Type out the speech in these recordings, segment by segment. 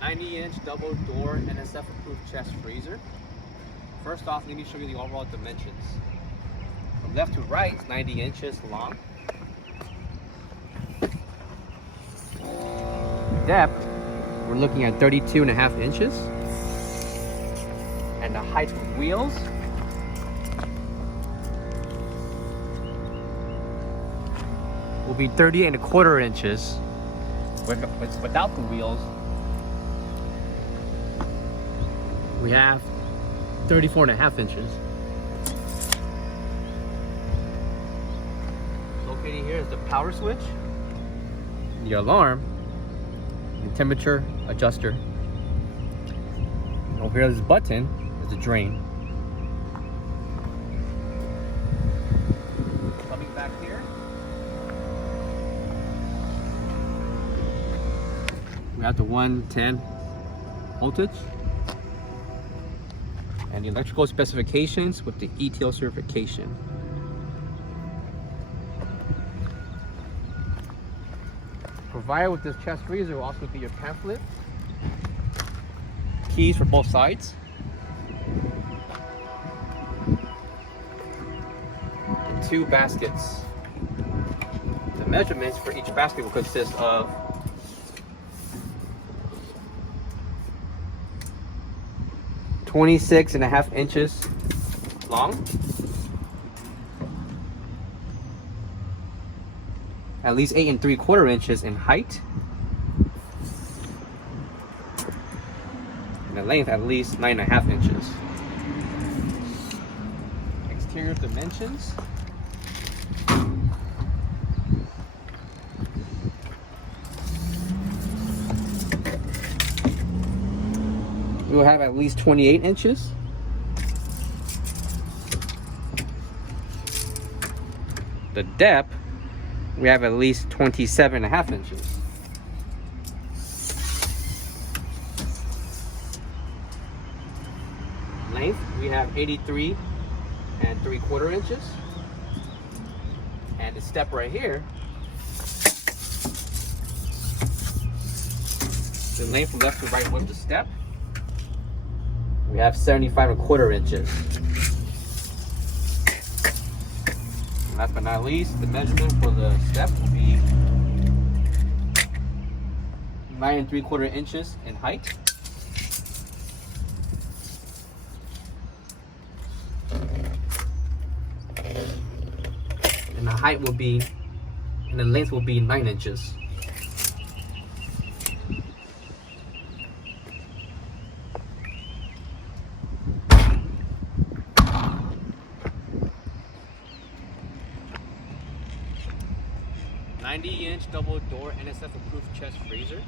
90-inch double door NSF approved chest freezer. First off, let me show you the overall dimensions. From left to right, it's 90 inches long. Depth, we're looking at 32.5 inches. And the height of wheels, will be 30.25 inches. Without the wheels, we have 34.5 inches. Located here is the power switch, the alarm, the temperature adjuster. Over here, this button is the drain. Coming back here, we have the 110 voltage and the electrical specifications with the ETL certification. Provided with this chest freezer will also be your pamphlet, keys for both sides, and 2 baskets. The measurements for each basket will consist of 26.5 inches long, at least 8 3/4 inches in height, and the length at least 9.5 inches. Exterior dimensions. We will have at least 28 inches. The depth, we have at least 27.5 inches. Length, we have 83 3/4 inches. And the step right here, the length from left to right with the step, we have 75 1/4 inches. Last but not least, the measurement for the step will be 9 3/4 inches in height. And the height will be, and the length will be 9 inches. "90-inch double door NSF approved chest freezer."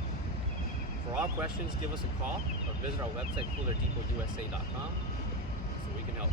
For all questions, give us a call or visit our website coolerdepotUSA.com so we can help.